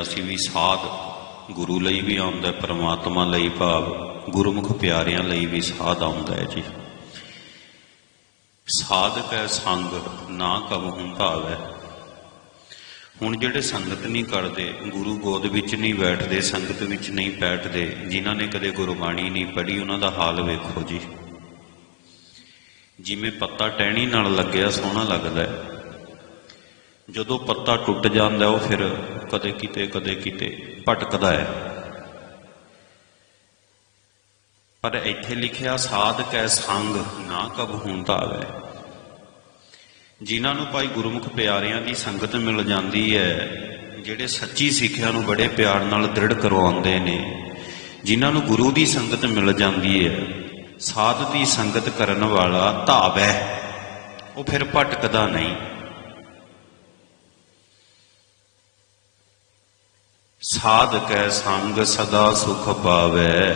ਦੱਸਿਆ ਸੀ ਵੀ ਸਾਧ, ਗੁਰੂ ਲਈ ਵੀ ਆਉਂਦਾ, ਪਰਮਾਤਮਾ ਲਈ ਭਾਵ, ਗੁਰਮੁਖ ਪਿਆਰਿਆਂ ਲਈ ਵੀ ਸਾਧ ਆਉਂਦਾ ਹੈ ਜੀ। ਸਾਧਕ ਸੰਗ, ਨਾ ਕਬਹੂ ਭਾਵੈ। ਹੁਣ ਜਿਹੜੇ ਸੰਗਤ ਨਹੀਂ ਕਰਦੇ ਗੁਰੂ ਗੋਦ ਵਿੱਚ ਨਹੀਂ ਬੈਠਦੇ, ਸੰਗਤ ਵਿੱਚ ਨਹੀਂ ਬੈਠਦੇ, ਜਿਨ੍ਹਾਂ ਨੇ ਕਦੇ ਗੁਰਬਾਣੀ ਨਹੀਂ ਪੜ੍ਹੀ, ਉਹਨਾਂ ਦਾ ਹਾਲ ਵੇਖੋ ਜੀ। ਜਿਵੇਂ ਪੱਤਾ ਟਹਿਣੀ ਨਾਲ ਲੱਗਿਆ, ਸੋਹਣਾ ਲੱਗਦਾ ਹੈ। ਜਦੋਂ ਪੱਤਾ ਟੁੱਟ ਜਾਂਦਾ ਉਹ ਫਿਰ ਕਦੇ ਕਿਤੇ ਕਦੇ ਕਿਤੇ ਭਟਕਦਾ ਹੈ। ਪਰ ਇੱਥੇ ਲਿਖਿਆ ਸਾਧਕ ਹੈ ਸੰਗ, ਨਾ ਕਬ ਹੁੰਦਾ ਹੈ ਜਿਨ੍ਹਾਂ ਨੂੰ ਭਾਈ ਗੁਰਮੁਖ ਪਿਆਰਿਆਂ ਦੀ ਸੰਗਤ ਮਿਲ ਜਾਂਦੀ ਹੈ, ਜਿਹੜੇ ਸੱਚੀ ਸਿੱਖਿਆ ਨੂੰ ਬੜੇ ਪਿਆਰ ਨਾਲ ਦ੍ਰਿੜ ਕਰਵਾਉਂਦੇ ਨੇ, ਜਿਨ੍ਹਾਂ ਨੂੰ ਗੁਰੂ ਦੀ ਸੰਗਤ ਮਿਲ ਜਾਂਦੀ ਹੈ, ਸਾਧ ਦੀ ਸੰਗਤ ਕਰਨ ਵਾਲਾ ਧਾਵੈ। ਉਹ ਫਿਰ ਭਟਕਦਾ ਨਹੀਂ। ਸਾਧਕੈ ਸੰਗ ਸਦਾ ਸੁਖ ਪਾਵੈ।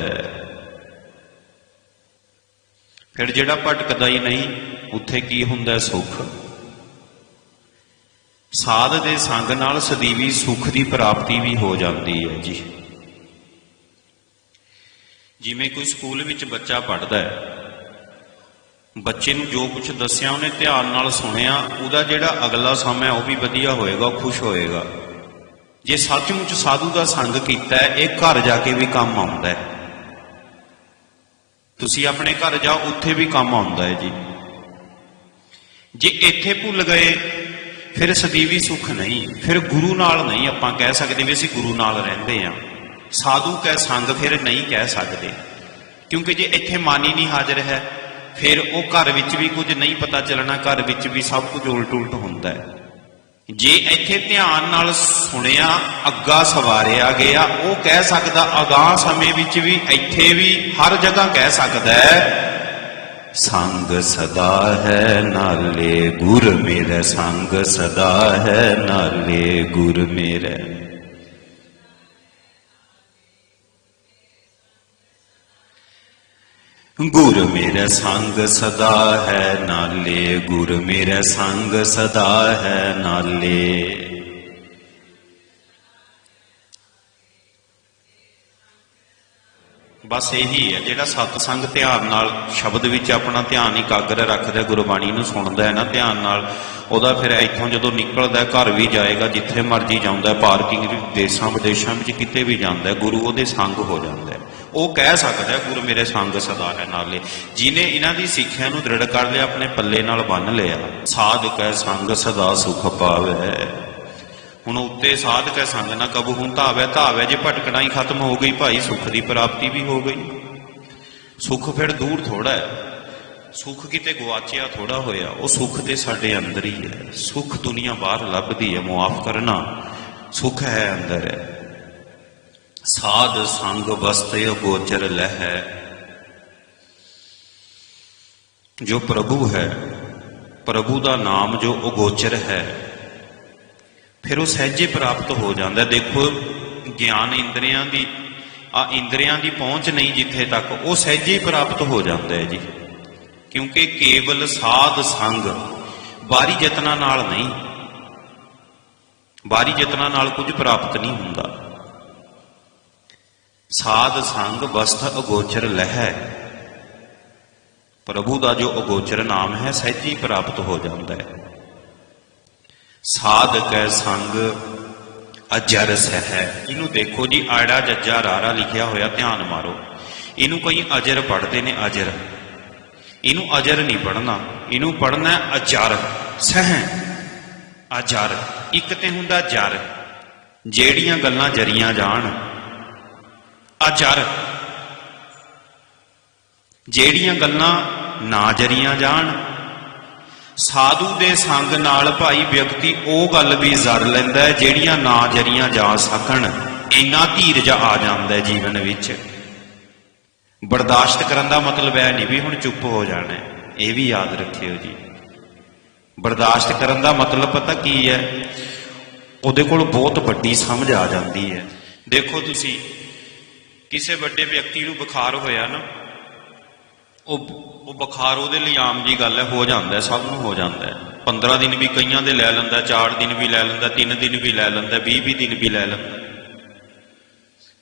ਫਿਰ ਜਿਹੜਾ ਭਟਕਦਾ ਹੀ ਨਹੀਂ, ਉੱਥੇ ਕੀ ਹੁੰਦਾ ਹੈ? ਸੁਖ? ਸਾਧ ਦੇ ਸੰਗ ਨਾਲ ਸਦੀਵੀ ਸੁਖ ਦੀ ਪ੍ਰਾਪਤੀ ਵੀ ਹੋ ਜਾਂਦੀ ਹੈ ਜੀ। ਜਿਵੇਂ ਕੋਈ ਸਕੂਲ ਵਿੱਚ ਬੱਚਾ ਪੜ੍ਹਦਾ ਹੈ, ਬੱਚੇ ਨੂੰ ਜੋ ਕੁਝ ਦੱਸਿਆ ਉਹਨੇ ਧਿਆਨ ਨਾਲ ਸੁਣਿਆ, ਉਹਦਾ ਜਿਹੜਾ ਅਗਲਾ ਸਮਾਂ ਉਹ ਵੀ ਵਧੀਆ ਹੋਏਗਾ ਉਹ ਖੁਸ਼ ਹੋਏਗਾ। ਜੇ ਸੱਚਮੁੱਚ ਸਾਧੂ ਦਾ ਸੰਗ ਕੀਤਾ ਇਹ ਘਰ ਜਾ ਕੇ ਵੀ ਕੰਮ ਆਉਂਦਾ ਹੈ। ਤੁਸੀਂ ਆਪਣੇ ਘਰ ਜਾਓ, ਉੱਥੇ ਵੀ ਕੰਮ ਆਉਂਦਾ ਹੈ ਜੀ। ਜੇ ਇੱਥੇ ਭੁੱਲ ਗਏ, ਫਿਰ ਸਦੀਵੀ ਸੁੱਖ ਨਹੀਂ, ਫਿਰ ਗੁਰੂ ਨਾਲ ਨਹੀਂ ਆਪਾਂ ਕਹਿ ਸਕਦੇ ਵੀ ਅਸੀਂ ਗੁਰੂ ਨਾਲ ਰਹਿੰਦੇ ਹਾਂ। ਸਾਧੂ ਕੈ ਸੰਗ ਫਿਰ ਨਹੀਂ ਕਹਿ ਸਕਦੇ। ਕਿਉਂਕਿ ਜੇ ਇੱਥੇ ਮਾਨੀ ਨਹੀਂ ਹਾਜ਼ਰ ਹੈ, ਫਿਰ ਉਹ ਘਰ ਵਿੱਚ ਵੀ ਕੁਝ ਨਹੀਂ ਪਤਾ ਚੱਲਣਾ, ਘਰ ਵਿੱਚ ਵੀ ਸਭ ਕੁਝ ਉਲਟ ਉਲਟ ਹੁੰਦਾ ਹੈ। ਜੇ ਇੱਥੇ ਧਿਆਨ ਨਾਲ ਸੁਣਿਆ, ਅੱਗਾ ਸਵਾਰਿਆ ਗਿਆ, ਉਹ ਕਹਿ ਸਕਦਾ ਅਗਾਹ ਸਮੇਂ ਵਿੱਚ ਵੀ ਇੱਥੇ ਵੀ ਹਰ ਜਗ੍ਹਾ ਕਹਿ ਸਕਦਾ ਹੈ, ਸੰਗ ਸਦਾ ਹੈ ਨਾਲੇ ਗੁਰ ਮੇਰੇ, ਸੰਗ ਸਦਾ ਹੈ ਨਾਲੇ ਗੁਰ ਮੇਰੇ। ਗੁਰ ਮੇਰਾ ਸੰਗ ਸਦਾ ਹੈ ਨਾਲੇ, ਗੁਰ ਮੇਰਾ ਸੰਗ ਸਦਾ ਹੈ ਨਾਲੇ। ਬਸ ਇਹੀ ਹੈ, ਜਿਹੜਾ ਸਤ ਸੰਗ ਧਿਆਨ ਨਾਲ ਸ਼ਬਦ ਵਿੱਚ ਆਪਣਾ ਧਿਆਨ ਇਕਾਗਰ ਰੱਖਦਾ, ਗੁਰਬਾਣੀ ਨੂੰ ਸੁਣਦਾ ਹੈ ਨਾ ਧਿਆਨ ਨਾਲ, ਉਹਦਾ ਫਿਰ ਇੱਥੋਂ ਜਦੋਂ ਨਿਕਲਦਾ, ਘਰ ਵੀ ਜਾਏਗਾ, ਜਿੱਥੇ ਮਰਜ਼ੀ ਜਾਂਦਾ, ਪਾਰਕਿੰਗ ਵਿੱਚ ਦੇਸ਼ਾਂ ਵਿਦੇਸ਼ਾਂ ਵਿੱਚ ਕਿਤੇ ਵੀ ਜਾਂਦਾ, ਗੁਰੂ ਉਹਦੇ ਸੰਗ ਹੋ ਜਾਂਦਾ ਉਹ ਕਹਿ ਸਕਦਾ ਹੈ, ਗੁਰੂ ਮੇਰੇ ਸੰਗ ਸਦਾ ਹੈ ਨਾਲੇ। ਜਿਨੇ ਇਹਨਾਂ ਦੀ ਸਿੱਖਿਆ ਨੂੰ ਦ੍ਰਿੜ ਕਰ ਲਿਆ ਆਪਣੇ ਪੱਲੇ ਨਾਲ ਬੰਨ ਲਿਆ ਸਾਧਕ ਹੈ ਸੰਗ ਸਦਾ ਸੁਖ ਪਾਵੇ। ਹੁਣ ਉੱਤੇ ਸਾਧਕ ਹੈ ਸੰਗ ਨਾ ਕਬੂ ਹੁਣ ਧਾਵੇ ਧਾਵੇ ਜੇ ਭਟਕਣਾ ਹੀ ਖਤਮ ਹੋ ਗਈ ਭਾਈ ਸੁਖ ਦੀ ਪ੍ਰਾਪਤੀ ਵੀ ਹੋ ਗਈ। ਸੁਖ ਫਿਰ ਦੂਰ ਥੋੜਾ ਹੈ। ਸੁਖ ਕਿਤੇ ਗਵਾਚਿਆ ਥੋੜਾ ਹੋਇਆ ਉਹ ਸੁਖ ਤੇ ਸਾਡੇ ਅੰਦਰ ਹੀ ਹੈ। ਸੁਖ ਦੁਨੀਆ ਬਾਹਰ ਲੱਭਦੀ ਹੈ ਮੁਆਫ ਕਰਨਾ ਸੁਖ ਹੈ ਅੰਦਰ ਹੈ। ਸਾਧ ਸੰਗ ਵਸਤੇ ਅਗੋਚਰ ਲਹਿ। ਜੋ ਪ੍ਰਭੂ ਹੈ, ਪ੍ਰਭੂ ਦਾ ਨਾਮ ਜੋ ਅਗੋਚਰ ਹੈ, ਫਿਰ ਉਹ ਸਹਿਜੇ ਪ੍ਰਾਪਤ ਹੋ ਜਾਂਦਾ। ਦੇਖੋ, ਗਿਆਨ ਇੰਦਰੀਆਂ ਦੀ, ਆ ਇੰਦਰੀਆਂ ਦੀ ਪਹੁੰਚ ਨਹੀਂ ਜਿੱਥੇ ਤੱਕ, ਉਹ ਸਹਿਜੇ ਪ੍ਰਾਪਤ ਹੋ ਜਾਂਦਾ ਹੈ ਜੀ। ਕਿਉਂਕਿ ਕੇਵਲ ਸਾਧ ਸੰਗ ਬਾਰੀ ਯਤਨਾਂ ਨਾਲ ਨਹੀਂ ਬਾਰੀ ਯਤਨਾਂ ਨਾਲ ਕੁਝ ਪ੍ਰਾਪਤ ਨਹੀਂ ਹੁੰਦਾ। ਸਾਧ ਸੰਗ ਵਸਤ ਅਗੋਚਰ ਲਹਿ। ਪ੍ਰਭੂ ਦਾ ਜੋ ਅਗੋਚਰ ਨਾਮ ਹੈ, ਸਹਿਜੇ ਹੀ ਪ੍ਰਾਪਤ ਹੋ ਜਾਂਦਾ ਹੈ। ਸਾਧਕੈ ਸੰਗ ਅਜਰ ਸਹਿ। ਇਹਨੂੰ ਦੇਖੋ ਜੀ, ਆੜਾ ਜੱਜਾ ਰਾਰਾ ਲਿਖਿਆ ਹੋਇਆ, ਧਿਆਨ ਮਾਰੋ। ਇਹਨੂੰ ਕਈ ਅਜਰ ਪੜ੍ਹਦੇ ਨੇ, ਅਜਰ। ਇਹਨੂੰ ਅਜਰ ਨਹੀਂ ਪੜ੍ਹਨਾ। ਇਹਨੂੰ ਪੜ੍ਹਨਾ ਹੈ ਅਜਰ ਸਹਿ। ਅਜਰ ਇੱਕ ਤੇ ਹੁੰਦਾ ਜਰ। ਜਿਹੜੀਆਂ ਗੱਲਾਂ ਜਰੀਆਂ ਜਾਣ ਅਜਰ ਜਿਹੜੀਆਂ ਗੱਲਾਂ ਨਾ ਜਰੀਆਂ ਜਾਣ, ਸਾਧੂ ਦੇ ਸੰਗ ਨਾਲ ਭਾਈ ਵਿਅਕਤੀ ਉਹ ਗੱਲ ਵੀ ਜ਼ਰ ਲੈਂਦਾ ਜਿਹੜੀਆਂ ਨਾ ਜਰੀਆਂ ਜਾ ਸਕਣ। ਇੰਨਾ ਧੀਰਜ ਆ ਜਾਂਦਾ ਜੀਵਨ ਵਿੱਚ। ਬਰਦਾਸ਼ਤ ਕਰਨ ਦਾ ਮਤਲਬ ਇਹ ਨਹੀਂ ਵੀ ਹੁਣ ਚੁੱਪ ਹੋ ਜਾਣਾ ਇਹ ਵੀ ਯਾਦ ਰੱਖਿਓ ਜੀ। ਬਰਦਾਸ਼ਤ ਕਰਨ ਦਾ ਮਤਲਬ ਪਤਾ ਕੀ ਹੈ? ਉਹਦੇ ਕੋਲ ਬਹੁਤ ਵੱਡੀ ਸਮਝ ਆ ਜਾਂਦੀ ਹੈ। ਦੇਖੋ ਤੁਸੀਂ ਕਿਸੇ ਵੱਡੇ ਵਿਅਕਤੀ ਨੂੰ ਬੁਖਾਰ ਹੋਇਆ ਨਾ, ਉਹ ਉਹ ਬੁਖਾਰ ਉਹਦੇ ਲਈ ਆਮ ਜੀ ਗੱਲ ਹੈ, ਹੋ ਜਾਂਦਾ ਸਭ ਨੂੰ ਹੋ ਜਾਂਦਾ ਹੈ। 15 ਦਿਨ ਵੀ ਕਈਆਂ ਦੇ ਲੈ ਲੈਂਦਾ 4 ਦਿਨ ਵੀ ਲੈ ਲੈਂਦਾ 3 ਦਿਨ ਵੀ ਲੈ ਲੈਂਦਾ 20 20 ਦਿਨ ਵੀ ਲੈ ਲੈਂਦਾ।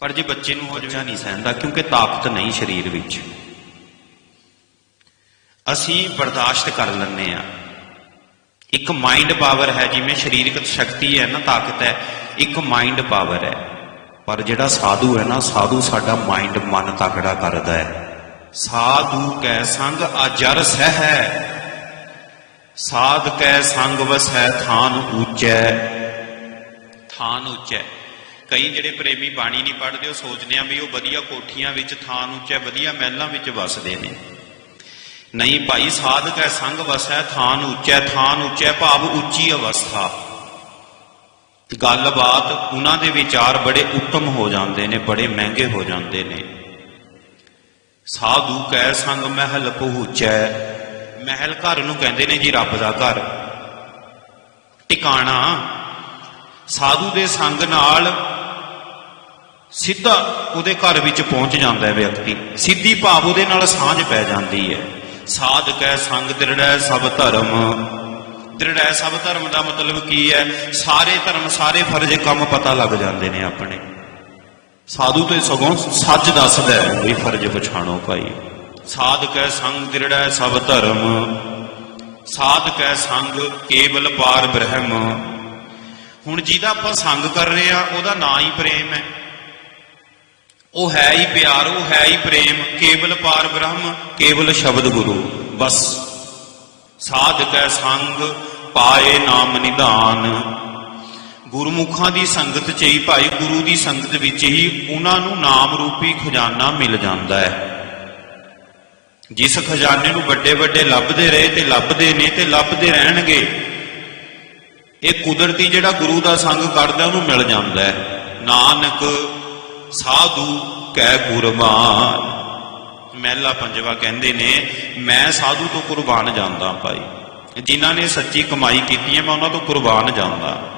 ਪਰ ਜੇ ਬੱਚੇ ਨੂੰ ਹੋ ਜਾਵੇ ਨਹੀਂ ਸਹਿੰਦਾ, ਕਿਉਂਕਿ ਤਾਕਤ ਨਹੀਂ ਸਰੀਰ ਵਿੱਚ। ਅਸੀਂ ਬਰਦਾਸ਼ਤ ਕਰ ਲੈਂਦੇ ਆ ਇੱਕ ਮਾਈਂਡ ਪਾਵਰ ਹੈ, ਜਿਵੇਂ ਸਰੀਰਕ ਸ਼ਕਤੀ ਹੈ ਨਾ, ਤਾਕਤ ਹੈ, ਇੱਕ ਮਾਈਂਡ ਪਾਵਰ ਹੈ। ਪਰ ਜਿਹੜਾ ਸਾਧੂ ਹੈ ਨਾ, ਸਾਧੂ ਸਾਡਾ ਮਾਈਂਡ ਮਨ ਤਕੜਾ ਕਰਦਾ ਹੈ। ਸਾਧੂ ਕੈ ਸੰਗ ਅਜਰ ਸਹਿ। ਸਾਧ ਕੈ ਸੰਗ ਵਸੈ ਥਾਨ ਊਚੈ ਥਾਨ ਊਚੈ ਕਈ ਜਿਹੜੇ ਪ੍ਰੇਮੀ ਬਾਣੀ ਨਹੀਂ ਪੜ੍ਹਦੇ, ਉਹ ਸੋਚਦੇ ਆ ਵੀ ਉਹ ਵਧੀਆ ਕੋਠੀਆਂ ਵਿੱਚ ਥਾਨ ਉੱਚੈ, ਵਧੀਆ ਮਹਿਲਾਂ ਵਿੱਚ ਵਸਦੇ ਨੇ। ਨਹੀਂ ਭਾਈ, ਸਾਧ ਕੈ ਸੰਗ ਵਸੈ ਥਾਨ ਉੱਚੈ ਥਾਨ ਉੱਚੈ ਭਾਵ ਉੱਚੀ ਅਵਸਥਾ। ਗੱਲਬਾਤ ਉਹਨਾਂ ਦੇ ਵਿਚਾਰ ਬੜੇ ਉੱਤਮ ਹੋ ਜਾਂਦੇ ਨੇ, ਬੜੇ ਮਹਿੰਗੇ ਹੋ ਜਾਂਦੇ ਨੇ। ਸਾਧੂ ਕੈ ਸੰਗ ਮਹਿਲ ਪਹੁੰਚੈ, ਮਹਿਲ ਘਰ ਨੂੰ ਕਹਿੰਦੇ ਨੇ ਜੀ ਰੱਬ ਦਾ ਘਰ। ਟਿਕਾਣਾ। ਸਾਧੂ ਦੇ ਸੰਗ ਨਾਲ ਸਿੱਧਾ ਉਹਦੇ ਘਰ ਵਿੱਚ ਪਹੁੰਚ ਜਾਂਦਾ ਹੈ ਵਿਅਕਤੀ। ਸਿੱਧੀ ਭਾਵ ਉਹਦੇ ਨਾਲ ਸਾਂਝ ਪੈ ਜਾਂਦੀ ਹੈ। ਸਾਧ ਕੈ ਸੰਗ ਦ੍ਰਿੜੈ ਸਭ ਧਰਮ। ਦ੍ਰਿੜੈ ਸਭ ਧਰਮ ਦਾ ਮਤਲਬ ਕੀ ਹੈ? ਸਾਰੇ ਧਰਮ, ਸਾਰੇ ਫਰਜ਼ ਕੰਮ ਪਤਾ ਲੱਗ ਜਾਂਦੇ ਨੇ ਆਪਣੇ। ਸਾਧੂ ਤੇ ਸਗੋਂ ਸੱਚ ਦੱਸਦਾ ਹੈ, ਵੀ ਫਰਜ਼ ਪਛਾਣੋ ਭਾਈ। ਸਾਧ ਕੈ ਸੰਗ ਦ੍ਰਿੜੈ ਸਭ ਧਰਮ। ਸਾਧ ਕੈ ਸੰਗ ਕੇਵਲ ਪਾਰ ਬ੍ਰਹਮ। ਹੁਣ ਜਿਹਦਾ ਆਪਾਂ ਸੰਗ ਕਰ ਰਹੇ ਆ ਉਹਦਾ ਨਾਂ ਹੀ ਪ੍ਰੇਮ ਹੈ। ਉਹ ਹੈ ਹੀ ਪਿਆਰ, ਉਹ ਹੈ ਹੀ ਪ੍ਰੇਮ। ਕੇਵਲ ਪਾਰ ਬ੍ਰਹਮ, ਕੇਵਲ ਸ਼ਬਦ ਗੁਰੂ। ਬਸ। ਸਾਧ ਕੈ ਸੰਗ, ਪਾਏ ਨਾਮ ਨਿਧਾਨ। ਗੁਰਮੁਖਾਂ ਦੀ ਸੰਗਤ ਚ ਹੀ ਭਾਈ ਗੁਰੂ ਦੀ ਸੰਗਤ ਵਿੱਚ ਹੀ ਉਹਨਾਂ ਨੂੰ ਨਾਮ ਰੂਪੀ ਖਜ਼ਾਨਾ ਮਿਲ ਜਾਂਦਾ ਹੈ। ਜਿਸ ਖਜ਼ਾਨੇ ਨੂੰ ਵੱਡੇ ਵੱਡੇ ਲੱਭਦੇ ਰਹੇ ਤੇ ਲੱਭਦੇ ਨੇ ਤੇ ਲੱਭਦੇ ਰਹਿਣਗੇ, ਇਹ ਕੁਦਰਤੀ ਜਿਹੜਾ ਗੁਰੂ ਦਾ ਸੰਗ ਕਰਦਾ ਉਹਨੂੰ ਮਿਲ ਜਾਂਦਾ ਹੈ। ਨਾਨਕ ਸਾਧੂ ਕੈ ਕੁਰਬਾਨ ਮਹਿਲਾ ਪੰਜਵਾ ਕਹਿੰਦੇ ਨੇ, ਮੈਂ ਸਾਧੂ ਤੋਂ ਕੁਰਬਾਨ ਜਾਂਦਾ ਭਾਈ। ਜਿਨ੍ਹਾਂ ਨੇ ਸੱਚੀ ਕਮਾਈ ਕੀਤੀ ਹੈ, ਮੈਂ ਉਹਨਾਂ ਤੋਂ ਕੁਰਬਾਨ ਜਾਂਦਾ।